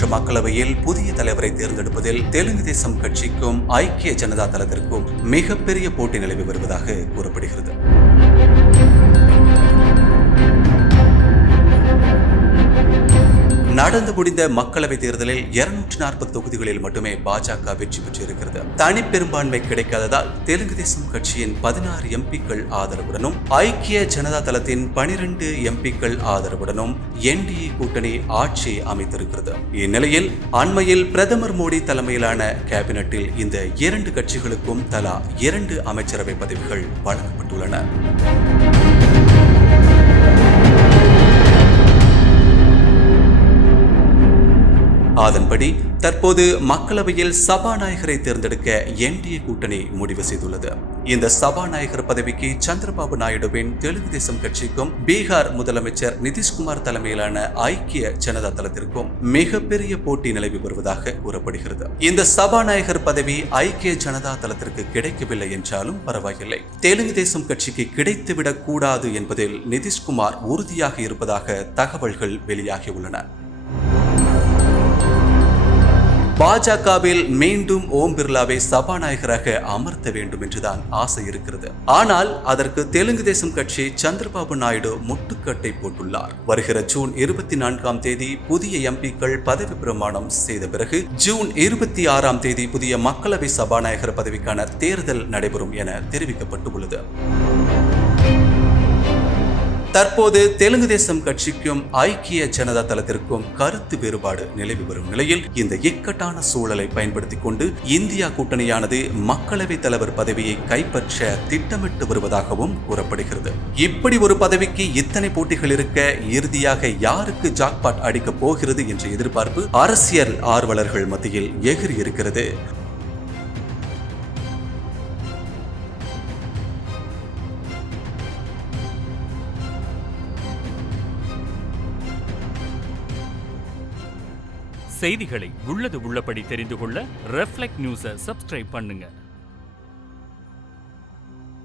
நடைபெற்ற மக்களவையில் புதிய தலைவரை தேர்ந்தெடுப்பதில் தெலுங்கு தேசம் கட்சிக்கும் ஐக்கிய ஜனதா தளத்திற்கும் மிகப்பெரிய போட்டி நிலவி வருவதாக கூறப்படுகிறது. நடந்து முடிந்த மக்களவை தேர்தலில் 240 தொகுதிகளில் மட்டுமே பாஜக வெற்றி பெற்றிருக்கிறது. தனி பெரும்பான்மை கிடைக்காததால் தெலுங்கு தேசம் கட்சியின் 16 எம்பிக்கள் ஆதரவுடனும் ஐக்கிய ஜனதா தளத்தின் 12 எம்பிக்கள் ஆதரவுடனும் என்டிஏ கூட்டணி ஆட்சி அமைத்திருக்கிறது. இந்நிலையில் அண்மையில் பிரதமர் மோடி தலைமையிலான கேபினட்டில் இந்த 2 கட்சிகளுக்கும் தலா 2 அமைச்சரவை பதவிகள் வழங்கப்பட்டுள்ளன. அதன்படி தற்போது மக்களவையில் சபாநாயகரை தேர்ந்தெடுக்க என்டிஏ கூட்டணி முடிவு செய்துள்ளது. இந்த சபாநாயகர் பதவிக்கு சந்திரபாபு நாயுடுவின் தெலுங்கு தேசம் கட்சிக்கும் பீகார் முதலமைச்சர் நிதிஷ்குமார் தலைமையிலான ஐக்கிய ஜனதா தளத்திற்கும் மிகப்பெரிய போட்டி நிலவி வருவதாக கூறப்படுகிறது. இந்த சபாநாயகர் பதவி ஐக்கிய ஜனதா தளத்திற்கு கிடைக்கவில்லை என்றாலும் பரவாயில்லை, தெலுங்கு தேசம் கட்சிக்கு கிடைத்துவிடக் கூடாது என்பதில் நிதிஷ்குமார் உறுதியாக இருப்பதாக தகவல்கள் வெளியாகியுள்ளன. பாஜகவில் மீண்டும் ஓம் பிர்லாவை சபாநாயகராக அமர்த்த வேண்டும் என்றுதான் ஆசை இருக்கிறது. ஆனால் அதற்கு தெலுங்கு தேசம் கட்சி சந்திரபாபு நாயுடு முட்டுக்கட்டை போட்டுள்ளார். வருகிற ஜூன் 24ஆம் தேதி புதிய எம்பிக்கள் பதவி பிரமாணம் செய்த பிறகு ஜூன் 26ஆம் தேதி புதிய மக்களவை சபாநாயகர் பதவிக்கான தேர்தல் நடைபெறும் என தெரிவிக்கப்பட்டுள்ளது. தற்போது தெலுங்கு தேசம் கட்சிக்கும் ஐக்கிய ஜனதா தளத்திற்கும் கருத்து வேறுபாடு நிலவி வரும் நிலையில் இந்த இக்கட்டான சூழலை பயன்படுத்திக் கொண்டு இந்தியா கூட்டணியானது மக்களவை தலைவர் பதவியை கைப்பற்ற திட்டமிட்டு வருவதாகவும் கூறப்படுகிறது. இப்படி ஒரு பதவிக்கு இத்தனை போட்டிகள் இருக்க இறுதியாக யாருக்கு ஜாக்பாட் அடிக்கப் போகிறது என்ற எதிர்பார்ப்பு அரசியல் ஆர்வலர்கள் மத்தியில் எகிரி இருக்கிறது. செய்திகளை உள்ளது உள்ளபடி தெரிந்து கொள்ள ரெஃப்ளெக்ட் நியூஸை சப்ஸ்கிரைப் பண்ணுங்க.